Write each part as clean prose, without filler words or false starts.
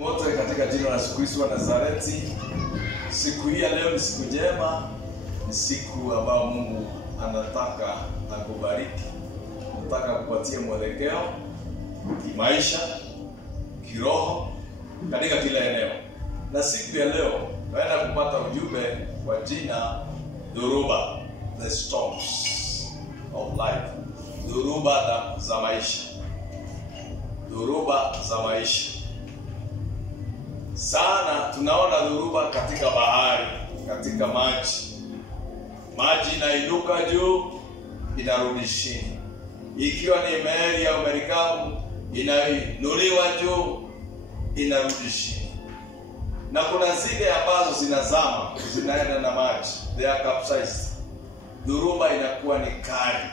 Wote katika jina la Yesu Kristo wa Nazareti. Siku hii ya leo ni siku njema, ni siku ambayo Mungu anataka akubariki, anataka kupatia mwelekeo kimaisha, kiroho katika kila eneo. Na siku ya leo naenda kupata ujumbe wa jina Dhoruba, the storms of life. Dhoruba za maisha. Dhoruba za maisha. Sana tunaona dhoruba katika bahari, katika maji. Maji inainuka juu, inarudi chini. Ikiwa ni meli au merikabu, inainuliwa juu, inarudi chini. Na kuna zile ambazo zinazama, zinaenda na maji, they are capsized. Dhoruba inakuwa ni kali.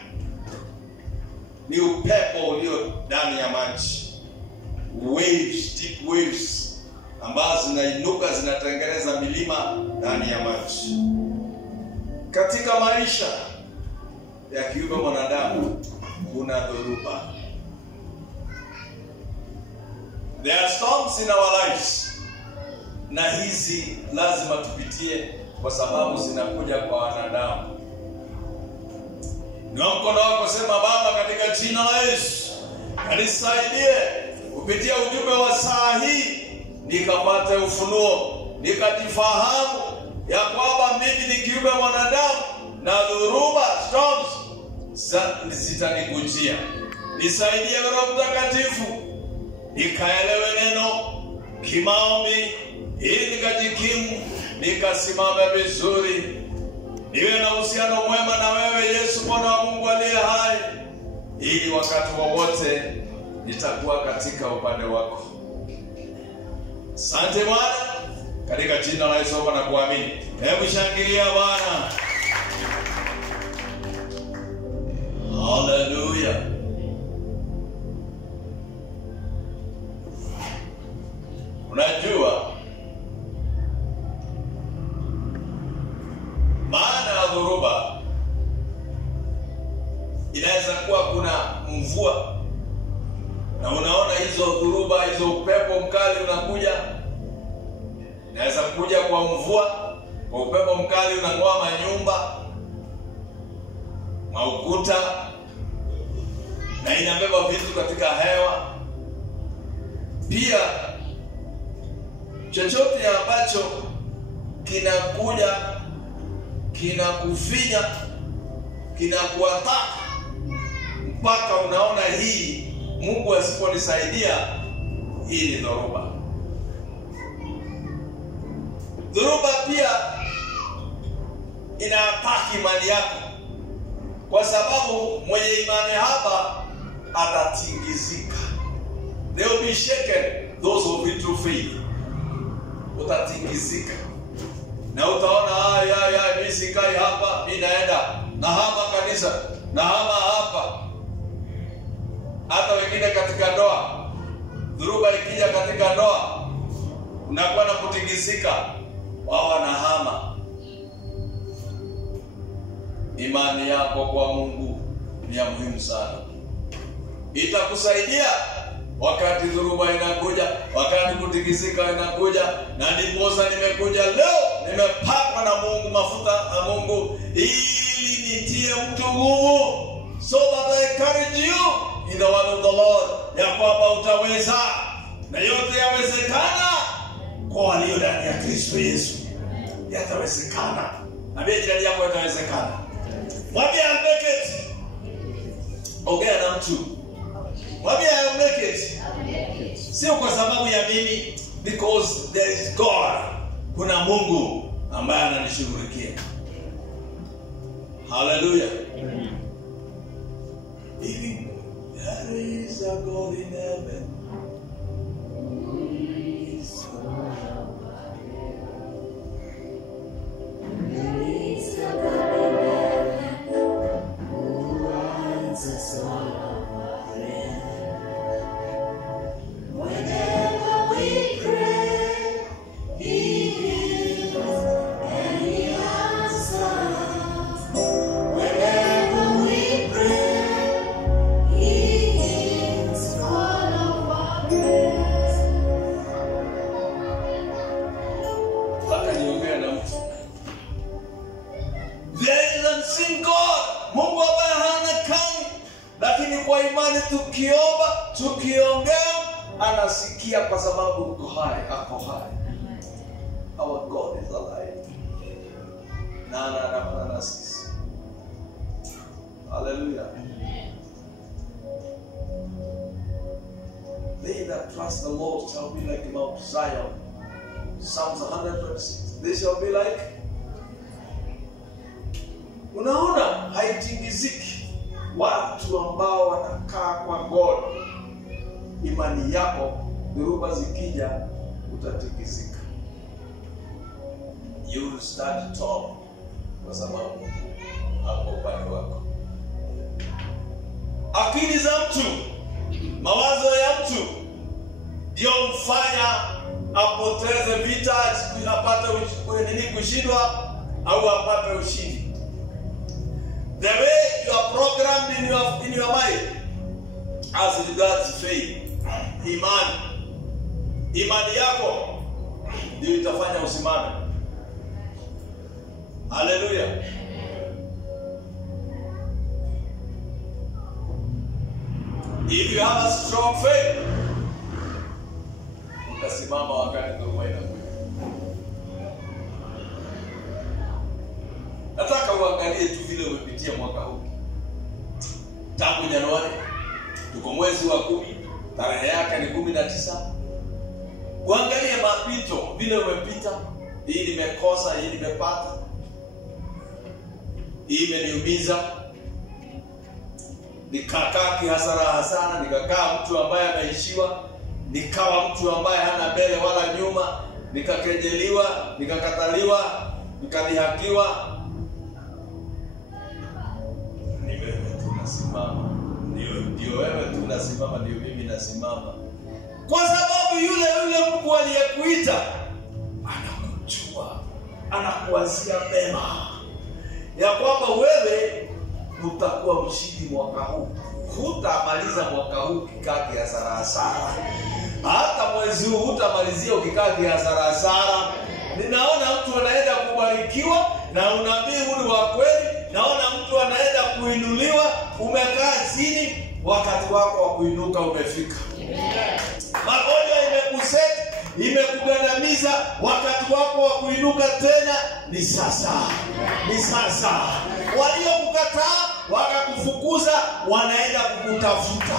Ni upepo ulio ndani ya maji. Waves, deep waves ambazo zinainuka, zinatengeneza milima ndani ya maji. Katika maisha ya kiumbe mwanadamu kuna dhoruba. There are storms in our lives. Na hizi lazima tupitie kwa sababu zinakuja kwa wanadamu. Na mkono wako sema, Baba, katika jina la Yesu, nisaidie kupitia ujumbe wa saa hii, nikapate ufunuo, nikajifahamu ya kwamba mimi ni kiumbe mwanadamu na dhoruba, storms zitanikujia. Nisaidie Roho Mtakatifu, nikaelewe neno kimaombi, ili nikajikimu, nikasimame vizuri, niwe na uhusiano mwema na wewe Yesu Mwana wa Mungu aliye hai, ili wakati wowote nitakuwa katika upande wako. Asante Bwana, katika jina la Yesu na kuamini. Hebu shangilia Bwana. Hallelujah. Unajua maana ya dhoruba, inaweza kuwa kuna mvua, na unaona hizo dhoruba, hizo upepo mkali unakuja. Inaweza kuja kwa mvua, kwa upepo mkali unang'oa manyumba, maukuta, na inabeba vitu katika hewa. Pia chochote ambacho kinakuja, kinakufinya, kinakuataka, mpaka unaona hii Mungu asiponisaidia, hii ni dhoruba. Dhoruba pia inaataki imani yako, kwa sababu mwenye imani hapa atatingizika. They will be shaken, those who be true faith. Utatingizika. Na utaona mimi sikai hapa, mimi naenda na hapa kanisa, na hapa. Hata wengine katika ndoa, dhoruba ikija katika ndoa, unakuwa na kutingizika, wao wanahama. Imani yako kwa Mungu ni ya muhimu sana. Itakusaidia wakati dhoruba inakuja, wakati kutingizika inakuja. Na ndiposa nimekuja leo, nimepakwa na Mungu mafuta na Mungu, ili nitie mtu nguvu, so that I encourage you in the word of the Lord, ya kwamba utaweza, na yote yawezekana kwa walio ndani ya Kristo Yesu. Yatawezekana. Na bila jirani yako yatawezekana. Mwambie I'll make it. Ongea na mtu. Mwambie I'll make it. Sio kwa sababu ya mimi, because there is God. Kuna Mungu ambaye ananishughulikia. Hallelujah. Amen. There is a God in heaven. Whenever we pray, He hears and He answers. Whenever we pray, He hears all of kwa sababu uko hai, ako hai. Our God is alive. Na anaandamana na sisi. Hallelujah. They that trust the Lord shall be like Mount Zion. Psalms 126. They shall be like. Unaona haitingiziki watu ambao wanakaa kwa God. Imani yako dhoruba zikija utatikizika. You will stand tall kwa sababu hapo upande wako. Akili za mtu, mawazo ya mtu ndio mfanya apoteze vita, apate kushindwa au apate ushindi. The way you are programmed in your mind as regards faith, imani yako ndio itafanya usimame. Hallelujah. If you have a strong faith, utasimama wakati dhoruba inakuja. Nataka uangalie tu vile umepitia mwaka huu. Tangu Januari, tuko mwezi wa 10, tarehe yake ni 19. Uangalie mapito vile umepita. Hii nimekosa, hii nimepata. Hii imeniumiza. Nikakaa kihasara, nikakaa mtu ambaye ameishiwa, nikawa mtu ambaye hana mbele wala nyuma, nikakejeliwa, nikakataliwa, nikadhihakiwa. Ni wewe tunasimama. Ndio wewe tunasimama, ndio mimi nasimama. Kwa sababu yule Mungu aliyekuita anakujua, anakuwazia mema. Ya kwamba wewe utakuwa mshindi mwaka huu. Hutamaliza mwaka huu ukikaa kihasara. Hata mwezi huu hutamalizia ukikaa kihasara. Ninaona mtu anaenda kubarikiwa na unabii huu wa kweli. Naona mtu anaenda kuinuliwa, umekaa chini, wakati wako wa kuinuka umefika. Magonjwa imekuseti, imekugandamiza, wakati wako wa kuinuka tena ni sasa. Ni sasa. Waliokukataa wakakufukuza wanaenda kukutafuta.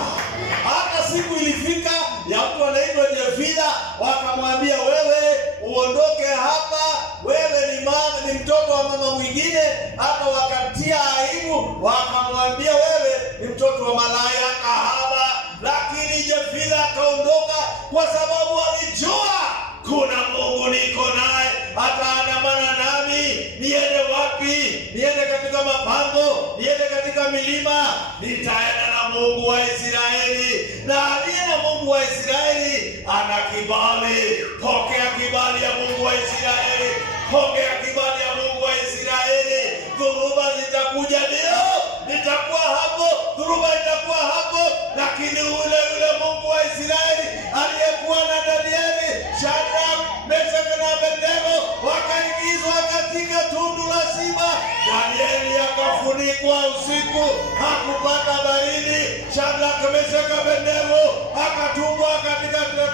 Hata siku ilifika ya mtu anaitwa Jefida, wakamwambia wewe uondoke hapa, wewe ni mtoto wa mama mwingine. Hata wakatia aibu, wakamwambia wewe ni mtoto wa malaya kahaba. Lakini Jefida akaondoka kwa sababu alijua kuna Mungu niko naye, ataandamana nami. Niende wapi? Niende katika mapango, niende katika milima, nitaenda na Mungu wa Israeli. Na aliye na Mungu wa Israeli ana kibali. Pokea kibali ya Mungu wa Israeli. Pokea kibali ya Mungu wa Israeli. Dhoruba zitakuja, ndio nitakuwa hapo, dhoruba itakuwa hapo, lakini yule Mungu wa Israeli aliyekuwa na Danieli, Shadrach, Meshach na Abednego wakaingizwa katika tundu la simba. Danieli akafunikwa usiku, hakupata baridi. Shadrach, Meshach na Abednego akatupwa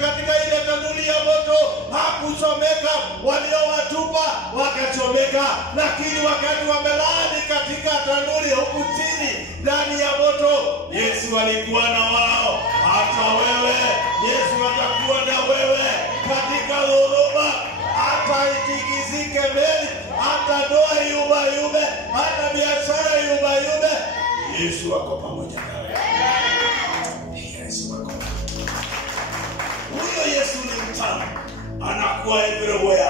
katika ile tanuri ya moto, hakuchomeka. Waliowatupa wakachomeka, lakini wakati wamelala katika tanuri huku chini ndani ya moto, Yesu alikuwa na wao. Hata wewe Yesu atakuwa na wewe katika dhoruba. Hata itikizike meli, hata ndoa yumbayumbe, hata biashara yumbayumbe, Yesu ako pamoja nawe. Yesu ako. Huyo Yesu ni mtamu, anakuwa everywhere.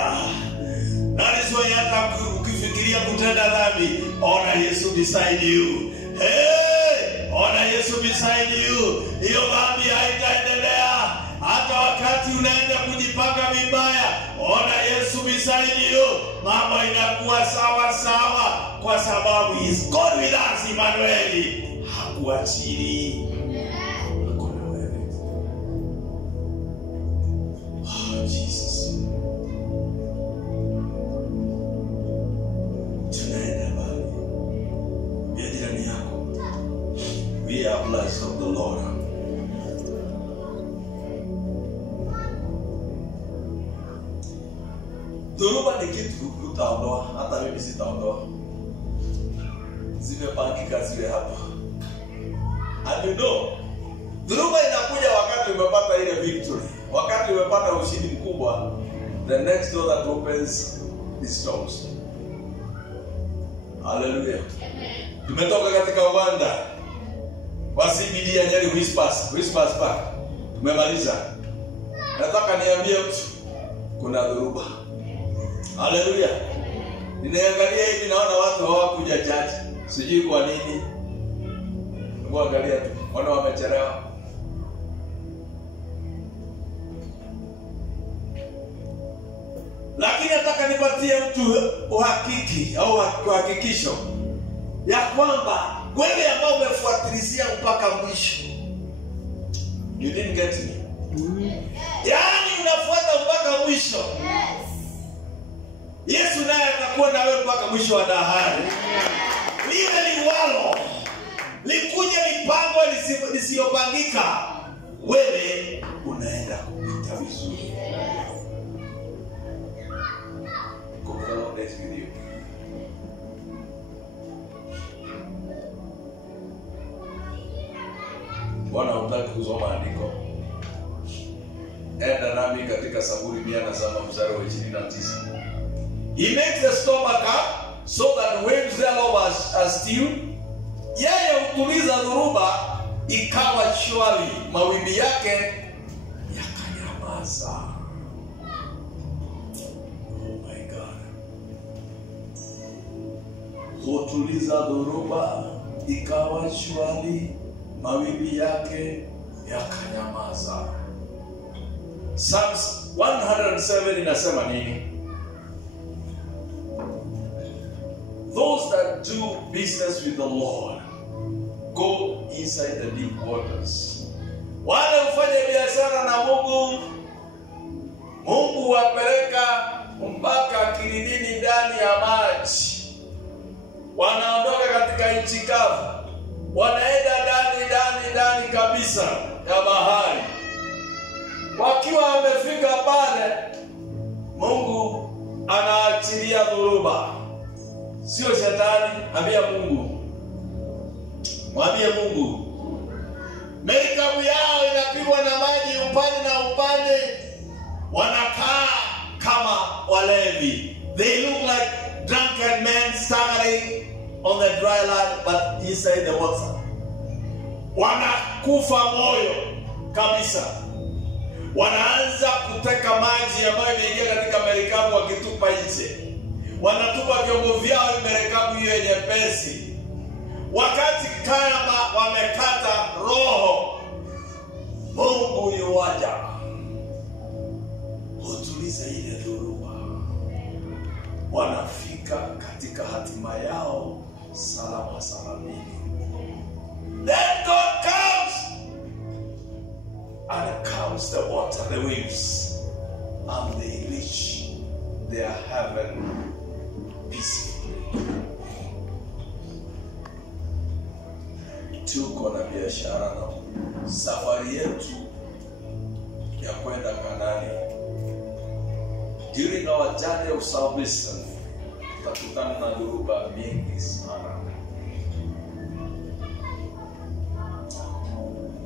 That is why hata ukifikiria kutenda dhambi, ona Yesu beside you. Hey, ona Yesu beside you. Hiyo dhambi haitaendelea. Hata wakati unaenda kujipanga vibaya, ona Yesu beside you. Mambo inakuwa sawa kwa sababu he is God with us, Emmanuel. Hakuachili. Hakuna wewe. Oh Jesus. We are blessed of the Lord. ni kitu utaondoa, hata mimi sitaondoa. Zimepangika ziwe hapa. And you know, dhuruba inakuja wakati umepata ile victory. Wakati umepata ushindi mkubwa, the next door that opens is storms. Hallelujah. Tumetoka katika uwanda wa CBD ya Nyeri Whispers Park. Tumemaliza. Nataka niambie mtu kuna dhuruba. Hallelujah. Ninaangalia hivi naona watu hawakuja church. Sijui kwa nini. Angalia tu. Wana wamechelewa. Lakini nataka nipatie mtu uhakiki au uhakikisho ya kwamba wewe ambao umefuatilizia mpaka mwisho. You didn't get me. Yaani unafuata mpaka mwisho. Yesu naye atakuwa na wewe mpaka mwisho wa dahari. Liwe liwalo, likuje lipango lisiyopangika, wewe unaenda kupita vizuri. Bwana unataka kusoma andiko? Enda nami katika Zaburi 107 mstari wa 29. He makes the storm a calm so that waves thereof are still. Yeye hutuliza dhoruba ikawa shwari, mawimbi yake yakanyamaza. Oh my God. Hutuliza dhoruba ikawa shwari, mawimbi yake yakanyamaza. Psalms 107 inasema nini? Those that do business with the Lord go inside the deep waters. Wale ufanye biashara na Mungu, Mungu wapeleka mpaka kilindini ndani ya maji. Wanaondoka katika nchi kavu, wanaenda ndani kabisa ya bahari. Wakiwa wamefika pale, Mungu anaachilia dhoruba. Sio shetani, ambia Mungu. Mwambie Mungu. Merikabu yao inapigwa na maji upande na upande. Wanakaa kama walevi. They look like drunken men staggering on the dry land but inside the water. Wanakufa moyo kabisa. Wanaanza kuteka maji ambayo imeingia katika merikabu wakitupa nje. Wanatupa vyombo vyao merikabu hiyo nyepesi. Wakati kama wamekata roho, Mungu yuwaja hutuliza ile dhoruba. Wanafika katika hatima yao salama salamini. Then God comes and calms the water, the waves, and they reach their heaven peacefully. Tuko na biashara na safari yetu ya kwenda Kanaani. During our journey of salvation, tutakutana na dhoruba mingi sana.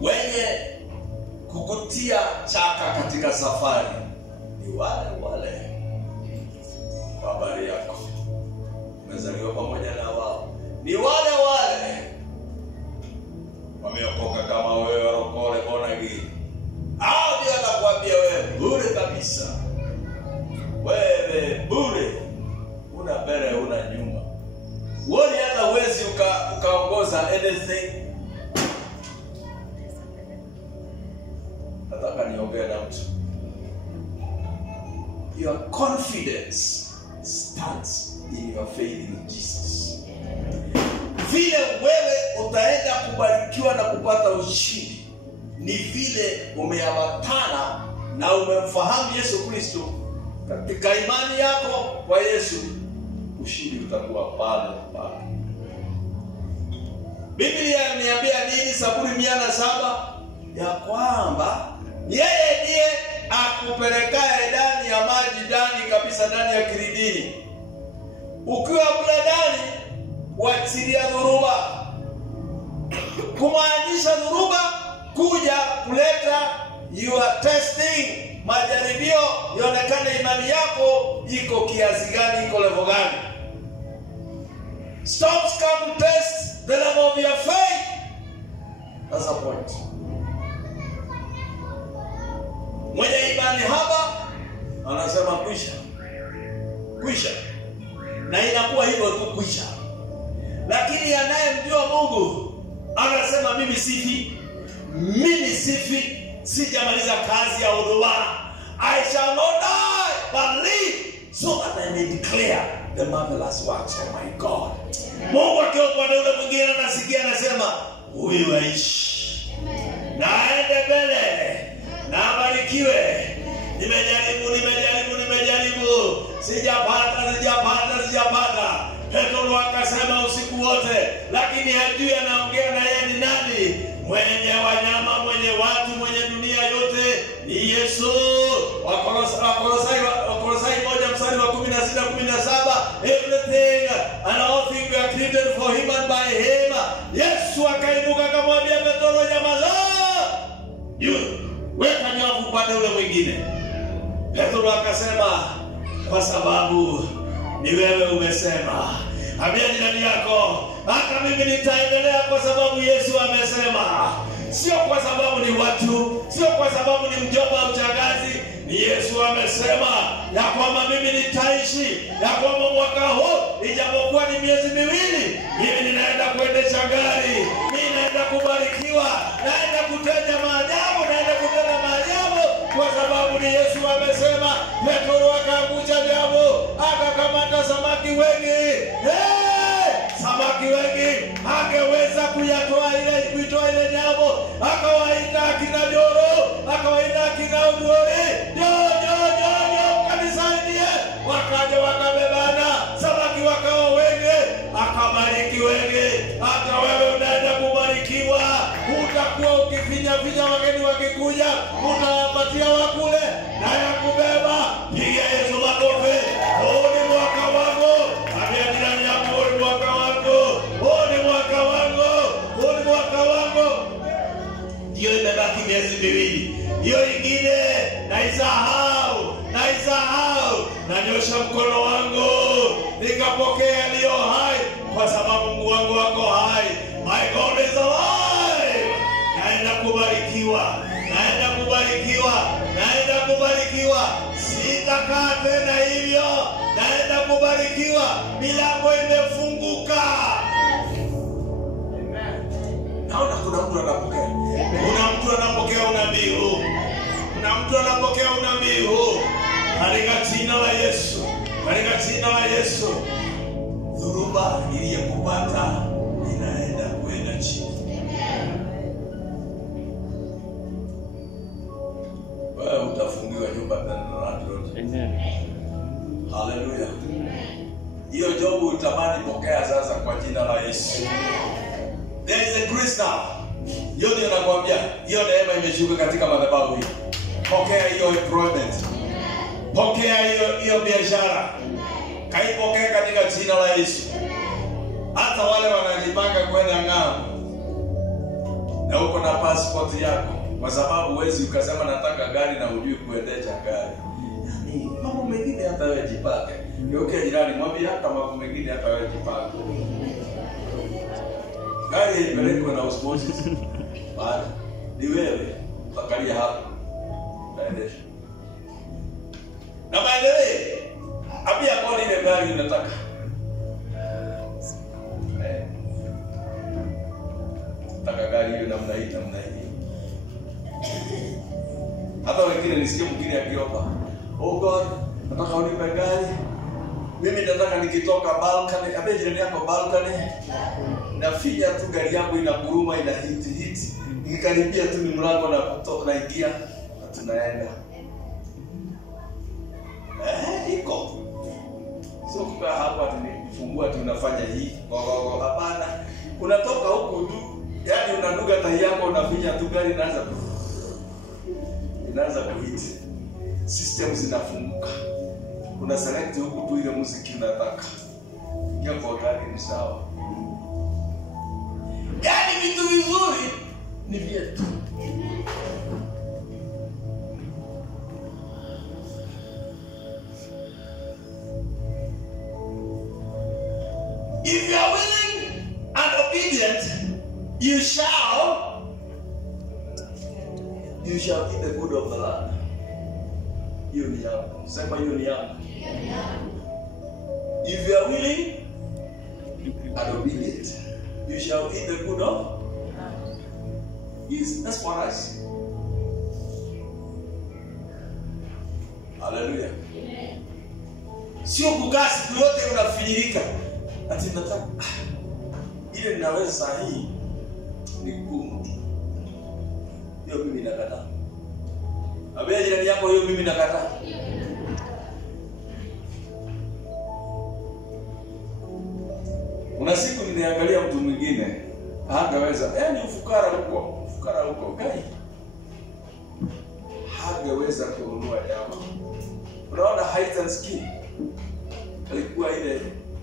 Wenye kukutia chaka katika safari ni wale habari yako. Umezaliwa pamoja na wao. Ni wale wameokoka kama wewe, warokole bona gani. Hao ndio watakwambia wewe bure kabisa. Wewe bure. Una mbele una nyuma. Wewe hata uwezi ukaongoza anything. Nataka niongee na mtu. Your confidence stands in your faith in Jesus. Vile wewe utaenda kubarikiwa na kupata ushindi ni vile umeambatana na umemfahamu Yesu Kristo. Katika imani yako kwa Yesu, ushindi utakuwa pale. Biblia inaniambia nini? Zaburi 107 ya kwamba yeye ndiye akupelekaye ndani ya maji, ndani kabisa maisha ndani ya kiridini. Ukiwa mle ndani, wachilia dhuruba. Kumaanisha dhuruba kuja kuleta your testing, majaribio ionekane imani yako iko kiasi gani, iko level gani. Storms come to test the level of your faith. That's the point. Mwenye imani haba anasema kwisha. Kwisha. Na inakuwa hivyo tu, kwisha. Lakini anayemjua Mungu anasema mimi sifi. Mimi sifi. Sijamaliza kazi ya huduma. I shall not die but live so that I may declare the marvelous works of my God. Mungu akiwa upande ule mwingine anasikia anasema huyu aishi. Na aende mbele. Na abarikiwe. Nimejaribu. Sijapata. Petro akasema usiku wote, lakini hajui anaongea na yeye ni nani. Mwenye wanyama, mwenye watu, mwenye dunia yote ni Yesu. Wakolosai 1:16-17, everything and all things were created for him and by him. Yesu akainuka akamwambia Petro, nyamaza. Weka nyavu upande ule mwingine. Petro akasema, kwa sababu ni wewe umesema. Ambia jirani yako, hata mimi nitaendelea kwa sababu Yesu amesema. Sio kwa sababu ni watu, sio kwa sababu ni mjomba au shangazi. Ni Yesu amesema ya kwamba mimi nitaishi, ya kwamba mwaka huu ijapokuwa ni miezi miwili, mimi ninaenda kuendesha gari, mimi naenda kubarikiwa, naenda kutenda maajabu, kwa sababu ni Yesu amesema. Petro akakuja nyavu, akakamata samaki wengi. Samaki wengi angeweza kuitoa ile nyavu. Akawaita akina Joro, akawaita akina Udori. Kanisaidie. Wakaja wakabebana, samaki wakawa wengi, akabariki wengi. Hata wewe unaenda kubarikiwa. Utakuwa ukifinya wageni wakikuja, utawapatia wakule na ya kubeba. Piga Yesu makofi. Huu ni mwaka wangu. Ambia jirani yako, huu ni mwaka wangu. Huu ni mwaka wangu. Huu ni mwaka wangu. Hiyo imebaki miezi miwili. Hiyo ingine naisahau. Nanyosha mkono wangu nikapokea aliyo hai, kwa sababu Mungu wangu wako hai. My God is alive. Naenda kubarikiwa. Sitakaa tena hivyo. Naenda kubarikiwa. Milango imefunguka. Naona kuna mtu anapokea. Kuna mtu anapokea unabii huu. Katika jina la Yesu. Dhuruba iliyokupata inaenda kwenda chini. Wewe utafungiwa nyumba tena na watu. Amen. Hallelujah. Hiyo job utamani pokea sasa kwa jina la Yesu. There is a grace now. Hiyo ndio nakwambia, hiyo neema imeshuka katika madhabahu hii. Pokea hiyo employment. Pokea hiyo biashara. Kaipokea katika jina la Yesu. Hata wale wanajipanga kwenda ng'ambo, na uko na passport yako, kwa sababu huwezi ukasema nataka gari na hujui kuendesha gari. Mambo mengine hata wewe jipake. Ndio jirani mwambie hata mambo mengine hata wewe jipake. Gari ipelekwe na osmosis. Bado ni wewe angalia hapo. Naendesha. Na by the way, abia kwa ile gari unataka. Nataka gari hiyo namna hii. Hata wengine nisikie mwingine akiomba, "Oh God, nataka unipe gari. Mimi nataka nikitoka balcony, abia jirani yako balcony. Nafinya tu gari yangu inaguruma, ina hit. Nikikaribia tu ni mlango na kutoka naingia, na tunaenda." Iko. Sio kwa hapa tunifungua tunafanya hii. Hapana. Unatoka huko tu, yani unanuga tai yako unafinya tu gari inaanza kuhit. System zinafunguka. una select huku tu ile muziki unataka. Ingia kwa gari ni sawa. Yaani vitu vizuri ni vyetu. If you are willing and obedient, you shall eat the good of the land. Hiyo ni yangu. Sema hiyo ni yangu. If you are willing and obedient, you shall eat the good of. Yes, that's for us. Hallelujah. Sio kukaa siku yote unafinyirika. Ati nataka ile ninaweza saa hii ni ngumu. Hiyo mimi nakataa. Abia jirani yako hiyo mimi nakataa. Una siku niliangalia mtu mwingine hangeweza, yaani ufukara huko gai. Hangeweza kununua nyama. Unaona hide and seek. Alikuwa ile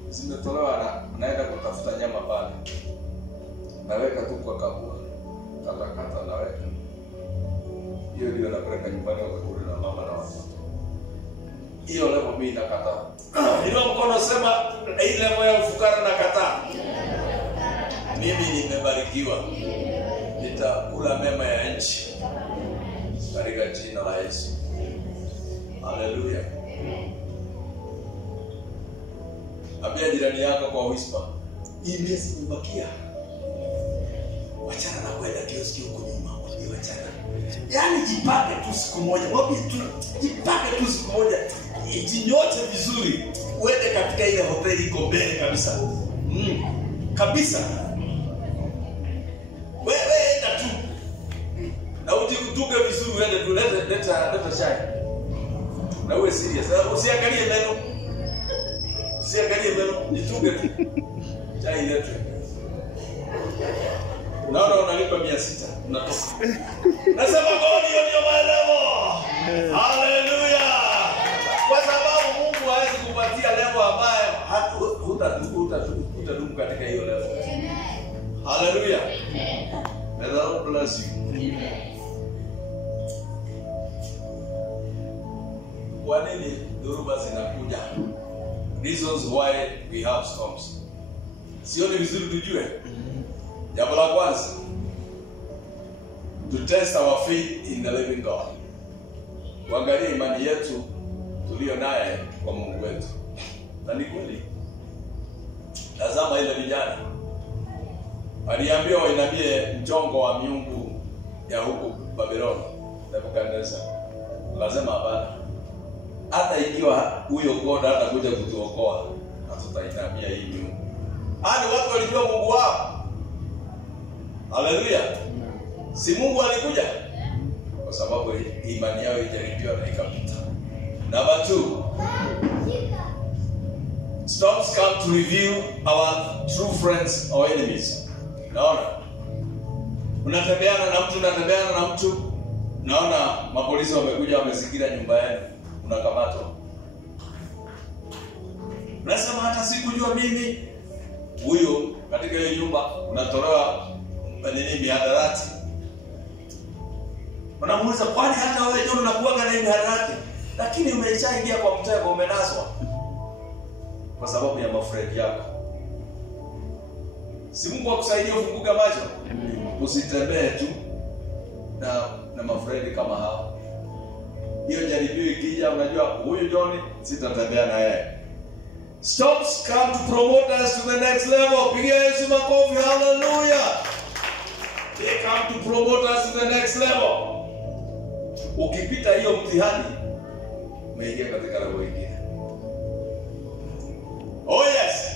zimetolewa na naenda kutafuta nyama pale. Naweka tu kwa kabua. Kata naweka. Hiyo ndio napeleka nyumbani wakakula na mama na watoto. Hiyo leo mimi nakataa. Ndio mkono sema ile moyo ya ufukara nakataa. Mimi nimebarikiwa. Nitakula mema ya nchi. Katika jina la Yesu. Haleluya. Ambia jirani yako kwa whisper. Hii miezi imebakia. Wachana na kwenda kioski huko nyuma. Wachana. Yaani jipake tu siku moja. Wapi tu jipake tu siku moja. Jinyote vizuri. Uende katika ile hoteli iko mbele kabisa. Kabisa. Wewe enda tu. Na ujikutuke vizuri uende tu leta chai. Na uwe serious. Usiangalie meno. Usiangalie meno, jituge tu. Chai letu. Naona unalipa 600. Unatoka. Nasema God ndio maelezo. Haleluya. Kwa sababu Mungu hawezi kupatia level ambayo hutadumu katika hiyo level. Haleluya. May the Lord bless you. Kwa nini dhoruba zinakuja? Reasons why we have storms. Sio ni vizuri tujue. Jambo la kwanza, to test our faith in the living God. Kuangalia imani yetu tulio naye kwa Mungu wetu. Na ni kweli. Tazama ile vijana. Aliambiwa wainamie mchongo wa miungu ya huko Babylon, Nebukadnezar. Lazima hapana. Hata ikiwa huyo God hata kuja kutuokoa, hatutainamia hii miungu. Hadi watu walijua Mungu wao. Haleluya. Si Mungu alikuja kwa sababu imani yao ilijaribiwa na ikapita. Number 2. Storms come to reveal our true friends or enemies. Naona. Unatembeana na mtu, naona mapolisi wamekuja wamezingira nyumba yenu, unakamatwa. Unasema hata sikujua mimi. Huyo katika hiyo nyumba unatolewa mihadarati. Unamuuliza kwani hata wewe ndio unakuwa na mihadarati? Lakini umeshaingia kwa mtego, umenaswa. Kwa sababu ya mafredi yako. Si Mungu akusaidie ufunguke macho. Usitembee tu na mafredi kama hao. Hiyo jaribio ikija unajua huyu John sitatembea na yeye. Storms come to promote us to the next level. Pigia Yesu makofi, hallelujah. They come to promote us to the next level. Ukipita hiyo mtihani, umeingia katika level nyingine. Oh yes.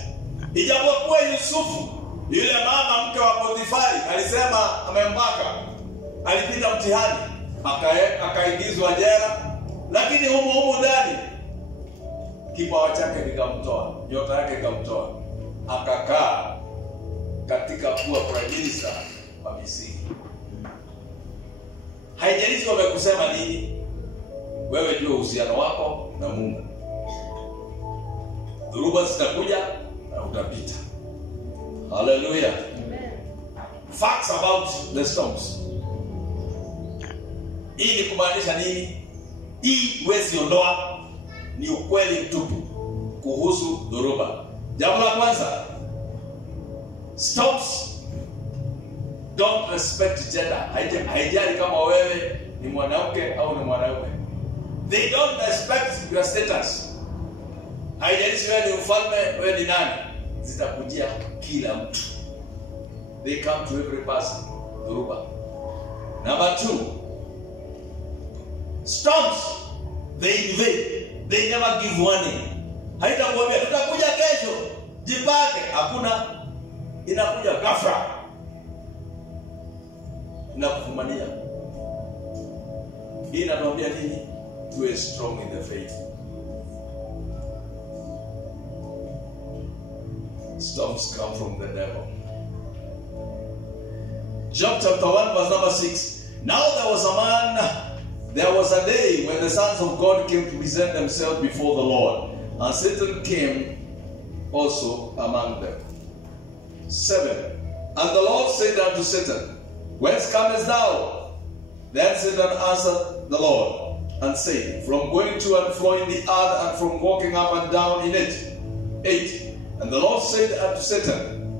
Ijapokuwa Yusufu, yule mama mke wa Potifari, alisema amembaka, alipita mtihani, akaingizwa jela, lakini humo ndani kipawa chake kikamtoa, nyota yake ikamtoa, akakaa katika kuwa prime minister wa Misri. Haijalishi wamekusema nini, wewe ndio uhusiano wako na Mungu. Dhoruba zitakuja na utapita. Hallelujah. Amen. Facts about the storms. Hii ni kumaanisha nini? Hii huwezi ondoa, ni ukweli mtupu kuhusu dhoruba. Jambo la kwanza, storms don't respect gender. Haijali kama wewe ni mwanamke au ni mwanaume. They don't respect your status. Haijalishi wewe ni mfalme, wewe ni nani, zitakujia kila mtu. They come to every person. Dhoruba. Number 2, storms, they invade. They never give warning. Haitakwambia tutakuja kesho, jipange. Hakuna, inakuja ghafla, inakufumania. Hii inatuambia nini? Tuwe strong in the faith. Storms come from the devil. Job chapter 1 verse number 6. Now there was a day when the sons of God came to present themselves before the Lord, and Satan came also among them. 7. And the Lord said unto Satan, Whence comest thou? Then Satan answered the Lord, and said, From going to and fro in the earth, and from walking up and down in it. 8. And the Lord said unto Satan,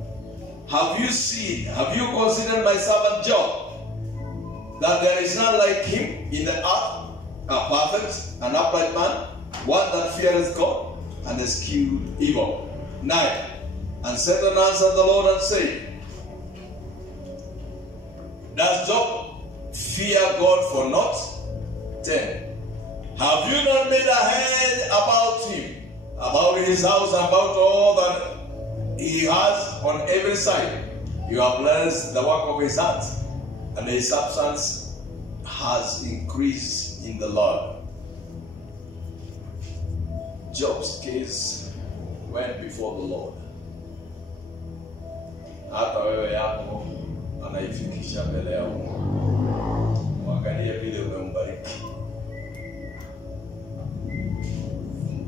Have you considered my servant Job, that there is none like him in the earth, a perfect, an upright man, one that feareth God, and eschewed evil? 9. And Satan answered the Lord and said, Does Job fear God for naught? 10. Have you not made a head about him, about his house, about all that he has on every side? You have blessed the work of his hands, and his substance has increased in the Lord. Job's case went before the Lord. Hata wewe yako anaifikisha mbele ya Mungu. Mwangalie vile umembariki.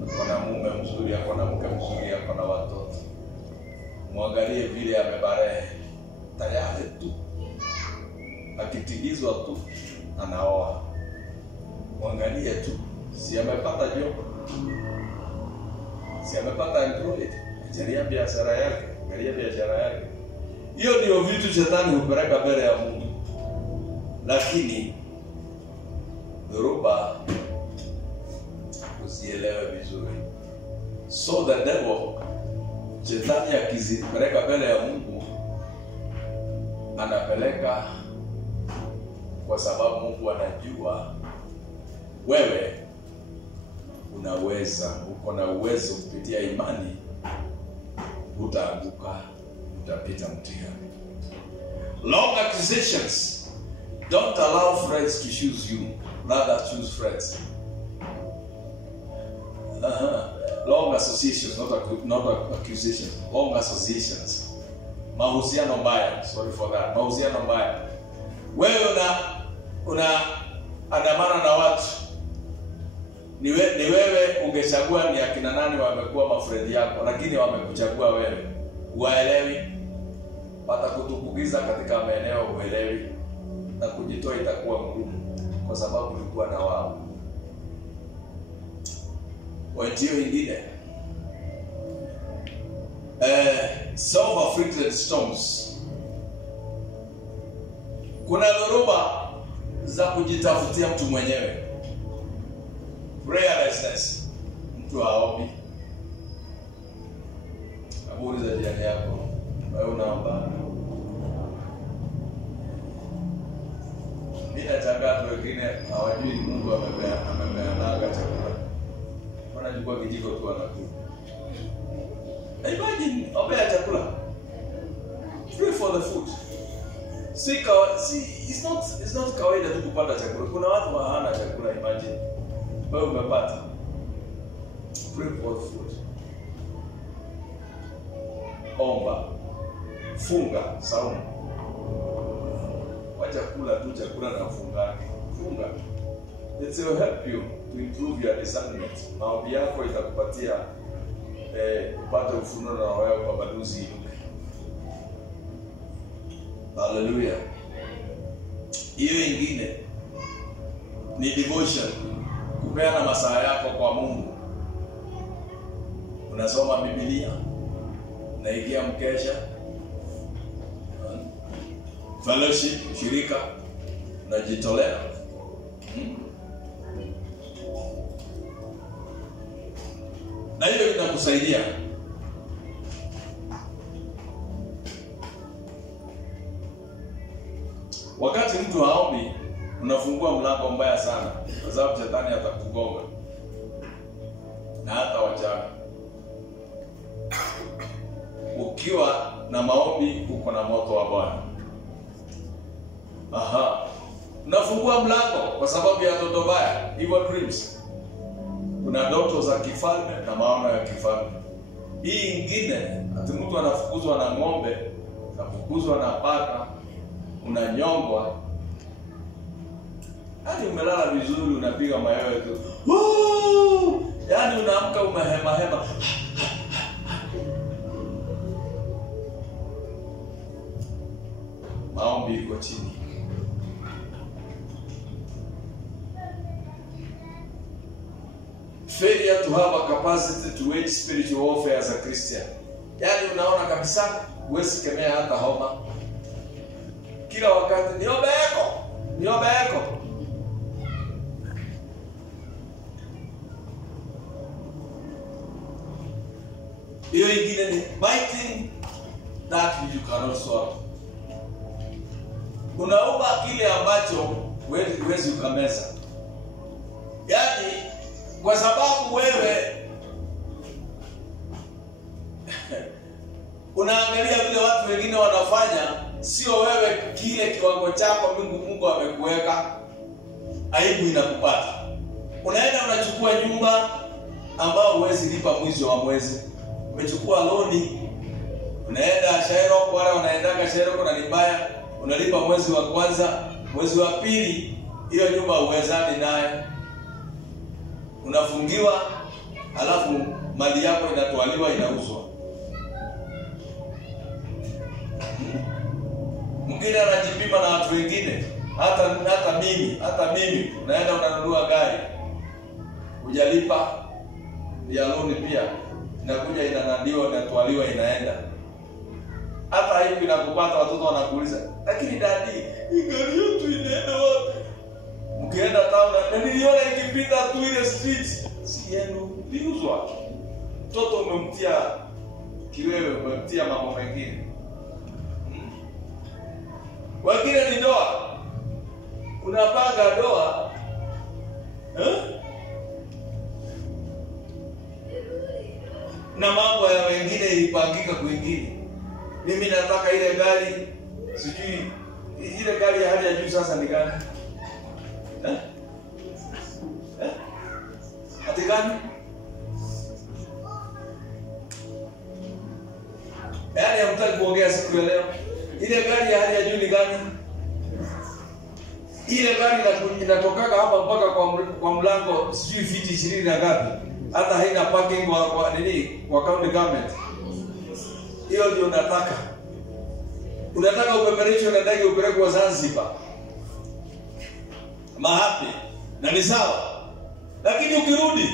Akona mume mzuri, akona mke mzuri, akona watoto. Mwangalie vile amebarehe. Tayari tu akitigizwa tu anaoa. Mwangalie tu, si amepata job, si amepata employed, angalia biashara yake, angalia biashara yake. Hiyo ndio vitu shetani hupeleka mbele ya Mungu. Lakini dhoruba usielewe vizuri. So the devil, shetani akizipeleka mbele ya Mungu, anapeleka kwa sababu Mungu anajua wewe unaweza, uko na uwezo kupitia imani, utaanguka, utapita mtihani. Long accusations don't allow friends to choose you, rather choose friends. Long associations, not accusations. Long associations. Mahusiano mbaya, sorry for that. Mahusiano mbaya. Wewe una andamana na watu. Ni wewe ungechagua ni akina nani wamekuwa mafriend yako, lakini wamekuchagua wewe. Uwaelewi. Watakutumbukiza katika maeneo uelewi, na kujitoa itakuwa ngumu kwa sababu ulikuwa na wao. Wajio ingine. Self-afflicted storms. Kuna dhoruba za kujitafutia mtu mwenyewe. Prayerlessness. Mtu haombi. Amuuliza jirani yako, wewe unaomba? Nina changamoto wengine hawajui Mungu amepeanaga chakula. Wanachukua kijiko tu wanakula. Imagine ombea chakula. Pray for the food. It's not kawaida tu kupata chakula. Kuna watu hawana chakula, imagine. Wewe umepata. Pray for the food. Omba. Funga, saumu. Wacha kula tu chakula na funga. Funga. It will help you to improve your discernment. Maombi yako itakupatia upate ufunuo na wewe kwa baduzi inuke. Hallelujah. Hiyo ingine ni devotion, kupeana masaa yako kwa Mungu. Unasoma Biblia, unaingia mkesha, fellowship, shirika, unajitolea. Na hiyo inakusaidia. Wakati mtu haombi, unafungua mlango mbaya sana, kwa sababu shetani atakugonga na hata wachawi. Ukiwa na maombi, uko na moto wa Bwana. Unafungua mlango kwa sababu ya ndoto mbaya, evil dreams. Kuna ndoto za kifalme na maono ya kifalme. Hii ingine, ati mtu anafukuzwa na ng'ombe, anafukuzwa na paka, unanyongwa. Yaani umelala vizuri, unapiga mayowe tu. Yaani unaamka umehema hema. Maombi iko chini. Failure to have a capacity to wage spiritual warfare as a Christian. Yaani unaona kabisa huwezi kemea hata homa. Kila wakati niombe yako. Hiyo ingine ni fighting that you cannot solve. Unaomba kile ambacho huwezi ukameza. Yaani kwa sababu wewe unaangalia vile watu wengine wanafanya, sio wewe kile kiwango chako Mungu amekuweka, aibu inakupata. Unaenda unachukua nyumba ambao huwezi lipa mwisho wa mwezi. Umechukua loni, unaenda Shairo, wala unaendanga Shairo kuna nibaya, unalipa mwezi wa kwanza, mwezi wa pili hiyo nyumba uwezani naye. Unafungiwa, alafu mali yako inatwaliwa, inauzwa. Mwingine anajipima na watu wengine, hata mimi unaenda unanunua gari, hujalipa ya loan pia, inakuja inanadiwa, inatwaliwa, inaenda. Hata hivi inakupata, watoto wanakuuliza, lakini dadi, hii gari yetu inaenda wapi? Mkienda town, na niliona ikipita tu ile street, si yenu, liuzwa. Mtoto umemtia kiwewe, umemtia mambo mengine. Wengine ni ndoa. Unapanga ndoa. Na mambo ya wengine ilipangika kwingine. Mimi nataka ile gari, sijui ile gari ya hali ya juu sasa ni gani? Ati gani? Yaani hamtaki kuongea siku ya leo. Ile gari ya hali ya juu ni gani? Ile gari inatokaga hapa mpaka kwa mlango sijui fiti 20 na ngapi. Hata haina parking kwa county government. Hiyo ndio unataka. Unataka upepereshwe na ndege upelekwe Zanzibar. Mahapi. Na ni sawa. Lakini ukirudi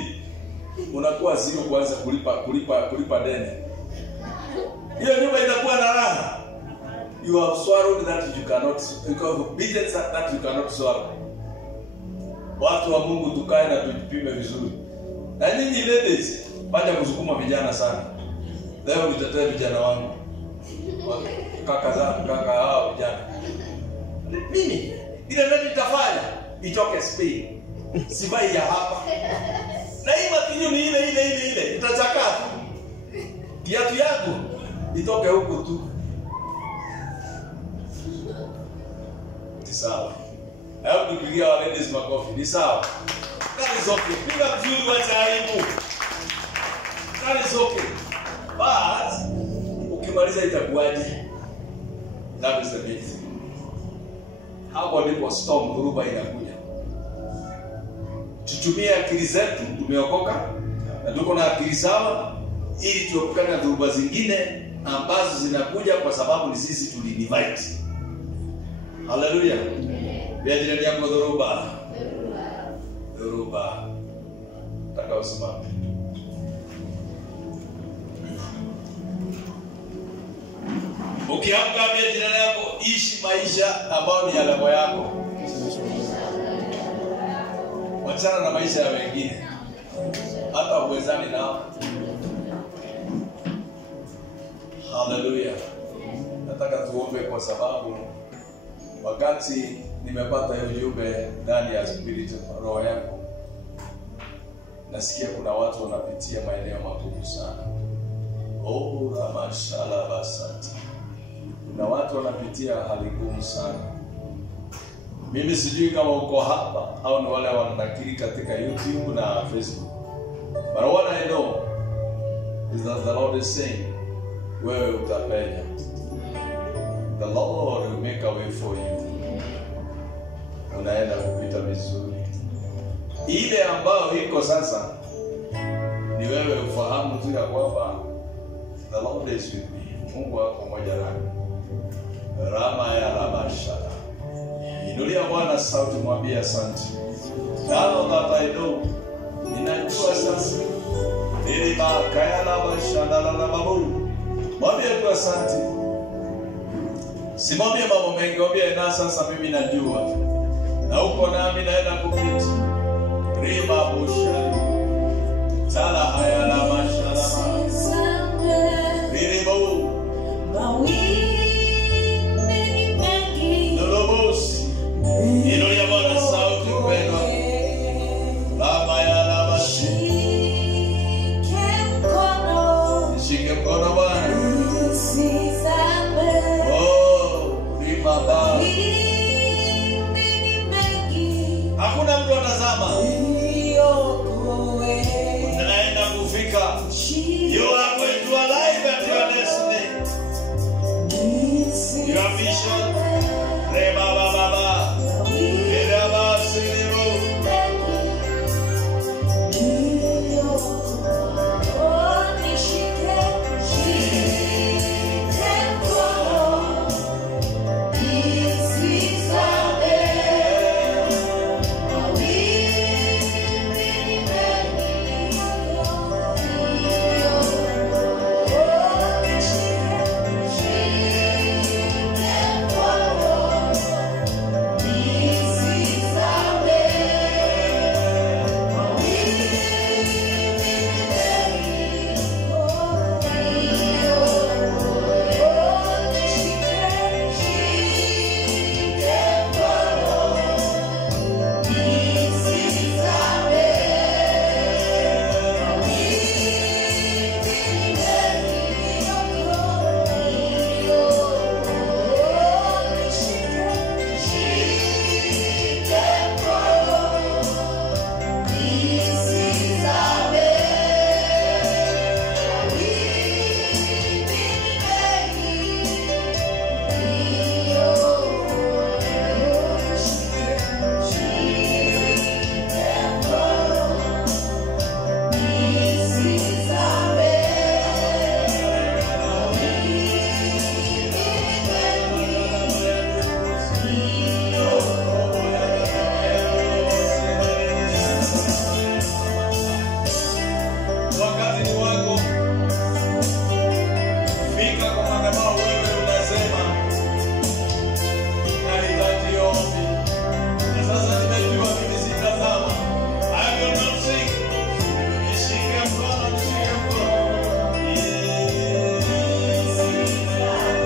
unakuwa zero kuanza kulipa deni. Hiyo nyumba itakuwa na raha. You have swallowed that you cannot, you have beaten that you cannot swallow. Watu wa Mungu tukae na tujipime vizuri. Na nyinyi ladies, baada kusukuma vijana sana. Leo nitatea vijana wangu. Kaka hao vijana. Mimi ile ndio nitafanya itoke Spain. Sibai ya hapa. Na hii matinyo ni ile itachakaa tu. Kiatu yangu itoke huko tu. Ni sawa. Hebu tupigie wa ladies makofi. Ni sawa. That is okay. Piga mzuri wacha aibu. That is okay. But ukimaliza itakuwaje? That is the bit. Hapo ndipo storm dhuruba inakuja. Tutumie akili zetu, tumeokoka na tuko na akili sawa. ili tuepukane na dhuruba zingine ambazo zinakuja kwa sababu ni sisi tulidivide. Haleluya. Bia jirani yako dhuruba. Dhuruba. Taka usimame. Ukiamka bia jirani yako, ishi maisha ambayo ni ya level yako. Wachana na maisha ya wengine. Hata uwezani nao. Haleluya. Nataka tuombe kwa sababu wakati nimepata hiyo ujumbe ndani ya spirit roho yangu, nasikia kuna watu wanapitia maeneo magumu sana. Oh, ramashala basati. Kuna watu wanapitia hali ngumu sana. Mimi sijui kama uko hapa au ni wale wananakili katika YouTube na Facebook. But what I know is that the Lord is saying, wewe utapenya. The Lord will make a way for you. Unaenda kupita vizuri. Ile ambayo iko sasa ni wewe ufahamu tu ya kwamba the Lord is with me. Mungu wako pamoja nami. Rama ya rabashara. Inulia Bwana sauti, mwambie asante. Now that I know, ninajua sasa. Ili makaya la bashara la babu. Mwambie tu asante. Simwambie mambo mengi, mwambie na sasa mimi najua. Na uko nami naenda kupita. Rima bushari.